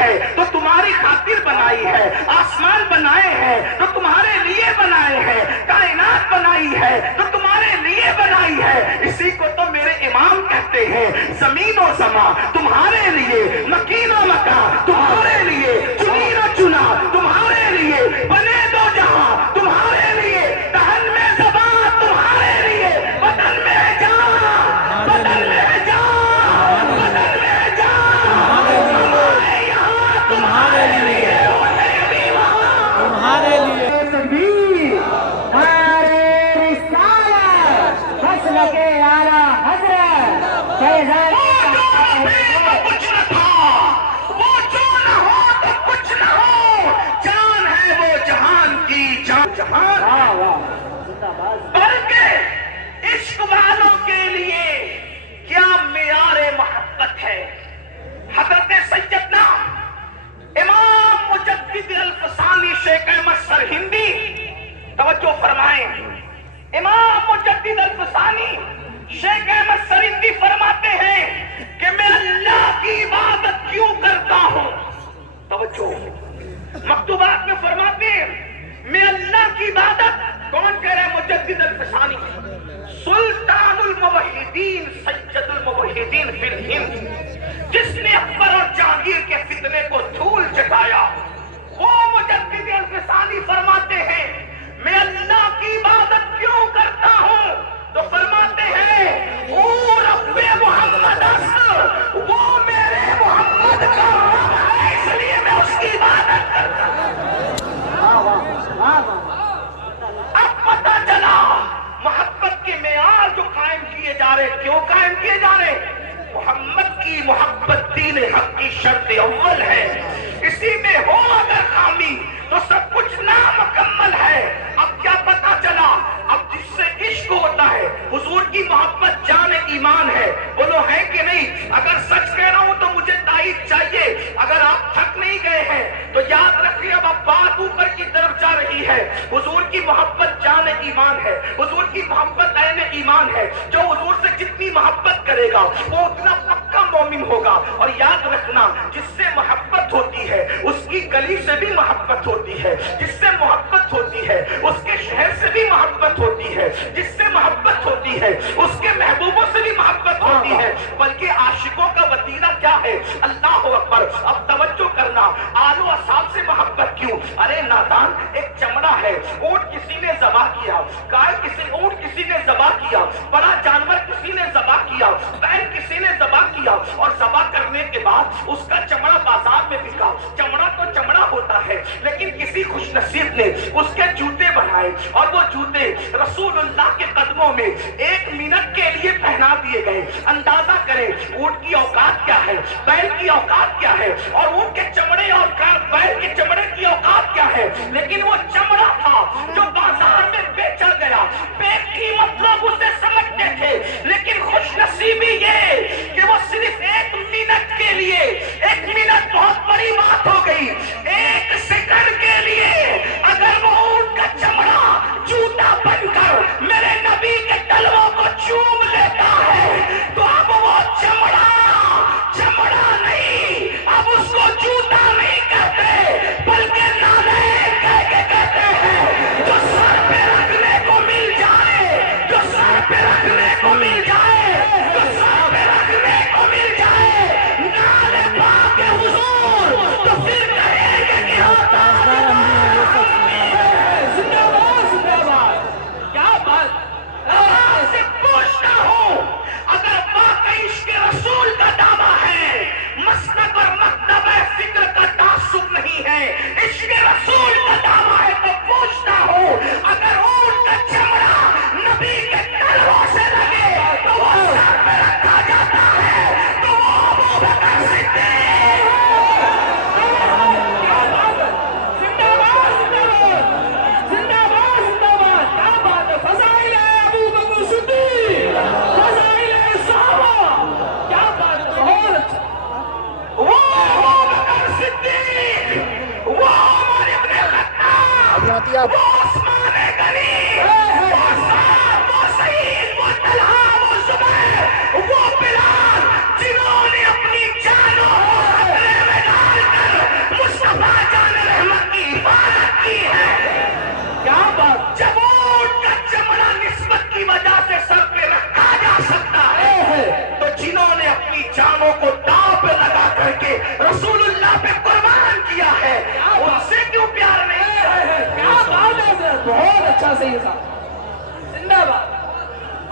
ہے تو تمہاری خاطر بنائی ہے، آسمان بنائے ہیں تو تمہارے لیے بنائے ہیں، کائنات بنائی ہے تو تمہارے لیے بنائی ہے۔ اسی کو تو میرے امام کہتے ہیں، زمین و سما تمہارے لیے، مکین و مکان تمہارے لیے، چنی و چنا تمہارے لیے، بنے دو جہاں تمہارے لیے، دہن میں زبان تمہارے لیے، بدن میں جان، بدن میں جان، بدن میں جان، ہمارے یہاں تمہارے لیے، انہیں بھی وہاں تمہارے لیے بلکہ عشق والوں کے لیے کیا معیار محبت ہے۔ حضرت سیدنا امام مجدد الفسانی شیخ احمد سرہندی، توجہ فرمائیں، امام مجدد الفسانی شیخ احمد سرہندی فرماتے ہیں کہ میں اللہ کی عبادت کیوں کرتا ہوں۔ توجہ، مکتوبات میں فرماتے ہیں میں اللہ کی عبادت، کون کہہ رہا ہے؟ مجدد الفسانی، سلطان الموحدین سید الموحدین فی الہند، جس نے اکبر اور جہانگیر کے فتنے کو دھول چٹایا، وہ مجدد الفسانی فرماتے ہیں میں اللہ کی عبادت کیوں کرتا ہوں، تو فرماتے ہیں او رب محمد است، وہ میرے محمد کا رب ہے، اس لیے میں اس کی عبادت کرتا ہوں۔ اب پتہ چلا محبت کے معیار جو قائم کیے جا رہے، کیوں قائم کیے جا رہے؟ محمد کی محبت دین حق کی شرط اول ہے، اسی میں ہو اگر خامی تو سب کچھ نامکمل ہے۔ اب کیا پتہ چلا؟ اب جس سے عشق ہوتا ہے، حضور کی محبت جان ایمان ہے، بولو ہے کہ نہیں؟ اگر سچ کہہ رہا ہوں تو مجھے تائید چاہیے، اگر آپ تھک نہیں گئے ہیں تو یاد رکھیے اب بات اوپر کی طرف جا رہی ہے۔ حضور کی محبت جان ایمان ہے، حضور کی محبت عین ایمان ہے، جو حضور سے جتنی محبت کرے گا وہ اتنا پکا مومن ہوگا۔ اور یاد رکھنا، جس سے محبت ہوتی ہے اس کی گلی سے بھی محبت ہوتی ہے، جس سے محبت ہوتی ہے اس کے شہر سے بھی محبت ہوتی ہے، جس سے محبت ہوتی ہے اس کے محبوبوں سے بھی محبت ہوتی ہے، بلکہ عاشقوں کا وتیرہ کیا ہے؟ اللہ اکبر۔ اب توجہ کرنا، آل و اصحاب سے محبت کیوں؟ ارے نادان، ایک چمڑا ہے، اونٹ کسی نے ذبح کیا، اونٹ کسی نے ذبح کیا، بڑا جانور کسی نے ذبح کیا، بیل کسی نے ذبح کیا، اور ذبح کرنے کے بعد اس کا چمڑا بازار میں بکا۔ چمڑا تو چمڑا ہوتا ہے، لیکن کسی خوش نصیب نے اس کے جوتے بنائے، اور وہ جوتے رسول اللہ کے قدموں میں 1 منٹ کے لیے پہنا دیے گئے۔ اندازہ کریں اونٹ کی اوقات کیا ہے، بیل کی اوقات کیا ہے، اور اونٹ کے چمڑے اور بیل کے چمڑے کی اوقات کیا ہے، لیکن وہ چمڑا تھا جو بازار میں بیچا گیا، بے قیمت لوگ اسے سمجھتے تھے، لیکن خوش نصیبی یہ کہ وہ صرف 1 منٹ کے لیے، 1 منٹ بہت بڑی بات ہو گئی، 1 سیکنڈ کے لیے اگر وہ اونٹ کا چمڑا جوتا بن کر میرے نبی کے تلووں کو چوم لیتا ہے تو اب وہ چمڑا نہیں، اب اس کو جوتا نہیں کہتے بلکہ نالین کہہ کے کہتے ہیں۔ جو سر پہ رکھنے کو مل جائے، جو سر پہ رکھنے طریقہ زندہ باد.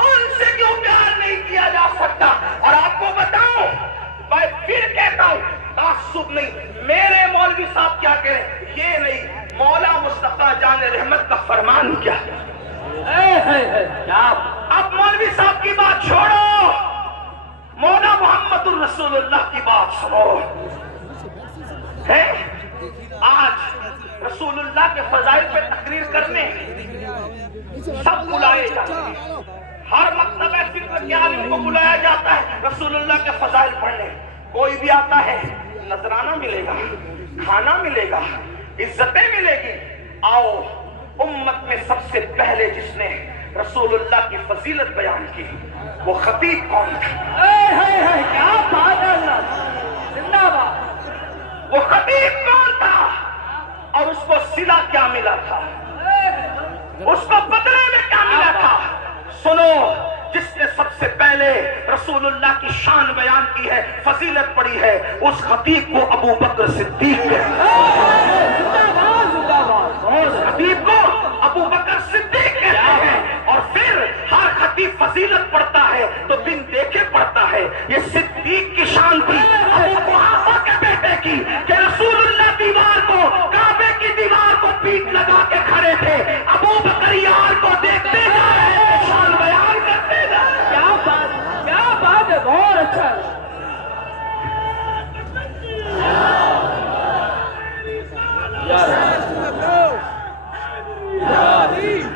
ان سے کیوں پیار نہیں کیا جا سکتا؟ اور آپ کو بتاؤں، میں پھر کہتا ہوں، تعصب نہیں. میرے مولوی صاحب کیا کہہ رہے ہیں یہ نہیں، مولا مصطفیٰ جان رحمت کا فرمان کیا ہے. اب مولوی صاحب کی بات چھوڑو، مولا محمد الرسول اللہ کی بات سنو. ہے آج رسول اللہ کے فضائل پہ تقریر کرنے سب بلائے جاتے ہیں، ہر مکتبہ فکر کے عالم کو بلایا جاتا ہے رسول اللہ کے فضائل پڑھنے. کوئی بھی آتا ہے نذرانہ ملے گا، کھانا ملے گا، عزتیں ملے گی. آؤ، امت میں سب سے پہلے جس نے رسول اللہ کی فضیلت بیان کی وہ خطیب کون تھا؟ کیا بات ہے اللہ زندہ باد. وہ خطیب کون تھا اور اس کو صلہ کیا ملا تھا، اس کو بدلے میں کیا ملا تھا؟ سنو، جس نے سب سے پہلے رسول اللہ کی شان بیان کی ہے، فضیلت پڑھی ہے، اس خطیب کو ابو بکر صدیق کہتے ہیں. خطیب کو ابو بکر صدیق کہتے ہیں. اور پھر ہر خطیب فضیلت پڑھتا ہے تو بن دیکھے پڑھتا ہے. یہ صدیق کی شان تھی ابو قحافہ کے بیٹے کی کہ رسول اللہ دیوار کو، کعبے کی دیوار کو پیٹ لگا کے کھڑے تھے، ابو بکر یار کو دیکھتے جا رہے تھے، شان بیان کرتے جا رہے تھے. کیا بات ہے، بہت اچھا.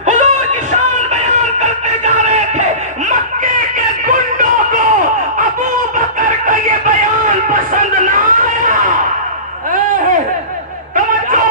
حضور کی شان بیان کرتے جا رہے تھے. مکے کے گنڈوں کو ابو بکر کا یہ بیان پسند نہ آیا. توجہ،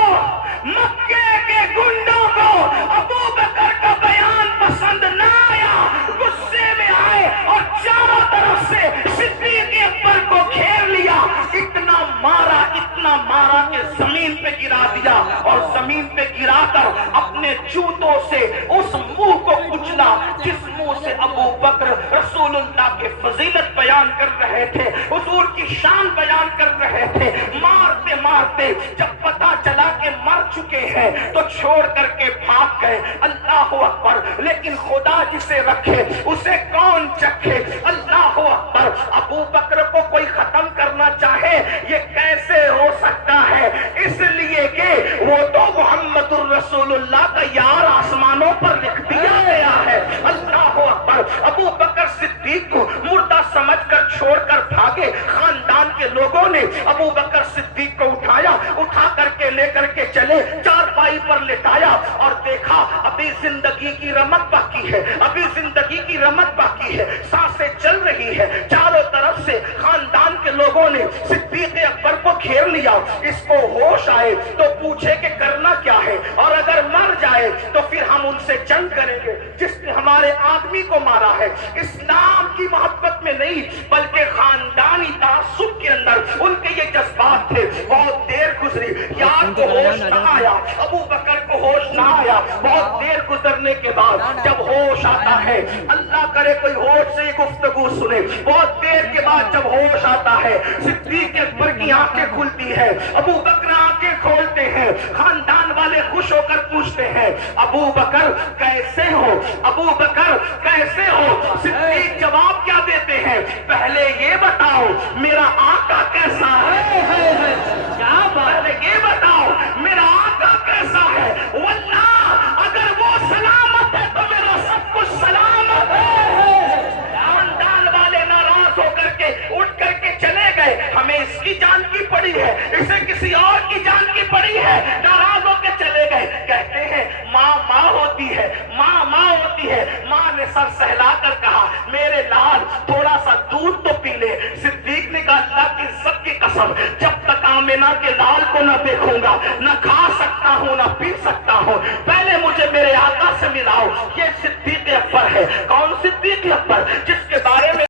مکے کے گنڈوں کو ابو بکر کا بیان پسند نہ آیا، غصے میں آئے اور چاروں طرف سے صدیق اکبر کو گھیر لیا. اتنا مارا کہ زمین پہ گرا دیا، اور زمین پہ گرا کر اپنے جوتوں سے اس منہ کو کچلا جس منہ سے ابو بکر رسول اللہ کے فضیلت بیان کر رہے تھے، حضور کی شان بیان کر رہے تھے. مارتے مارتے جب پتا چلا کہ مر چکے ہیں تو چھوڑ کر کے بھاگ گئے. اللہ اکبر. لیکن خدا جسے رکھے اسے کون چکھے. اللہ اکبر. ابو بکر کو کوئی ختم کرنا چاہے یہ کیسے ہو سکتا ہے؟ اس لیے کہ وہ تو محمد الرسول اللہ کا یار آسمانوں پر لکھ دیا گیا ہے. اللہ اکبر. ابو بکر صدیق کو مردہ سمجھ کر چھوڑ کر بھاگے. خاندان کے لوگوں نے ابو بکر صدیق کو اٹھایا، اٹھا کر کے لے کر کے چلے، چارپائی پر لٹایا اور دیکھا ابھی زندگی کی رمق باقی ہے، ابھی زندگی کی رمق باقی ہے، سانسیں چل رہی ہے. چاروں طرف سے خاندان کے لوگوں نے صدیق اکبر کو گھیر لیا. اس کو ہوش آئے تو پوچھے کہ کرنا کیا ہے، اور اگر مر جائے تو پھر ہم ان سے جنگ کریں گے جس نے ہمارے آدمی کو مارا ہے. اسلام کی محبت میں نہیں بلکہ خاندانی تعصب کے اندر ان کے یہ جذبات تھے. بہت دیر گزری، یار کو ہوش نہ آیا، ابو بکر کو ہوش نہ آیا. بہت دیر گزرنے کے بعد جب ہوش آتا ہے، اللہ کرے کوئی ہوش سے یہ گفتگو سنے، بہت دیر کے بعد جب ہوش آتا ہے صدیق اکبر کی آنکھیں کھلتی ہے، ابو بکر آنکھیں کھولتے ہیں. خاندان والے خوش ہو کر پوچھتے ہیں ابو بکر کیسے ہو، ابو بکر کیسے ہو؟ صدیق جواب کیا دیتے ہیں؟ پہلے یہ بتاؤ میرا آقا کیسا ہے. کیا پہلے یہ بتاؤ میرا آقا کیسا ہے. واللہ اگر وہ سلامت ہے تو میرا سب کچھ سلامت ہے. خاندان والے ناراض ہو کر کے اٹھ کر کے چلے گئے. ہمیں اس کی جان کی پڑی ہے، اسے کسی اور کی جان کی پڑی ہے. ناراض ہو کے چلے گئے. کہتے ہیں ماں ماں ہوتی ہے، ماں ماں ہوتی ہے. ماں نے سر سہلا کر کہا میرے لال تھوڑا سا دودھ تو پی لے. صدیق نے کہا اللہ کی عزت کی قسم جب تک آمنہ کے لال کو نہ دیکھوں گا نہ کھا سکتا ہوں نہ پی سکتا ہوں. پہلے مجھے میرے آقا سے ملاؤ. یہ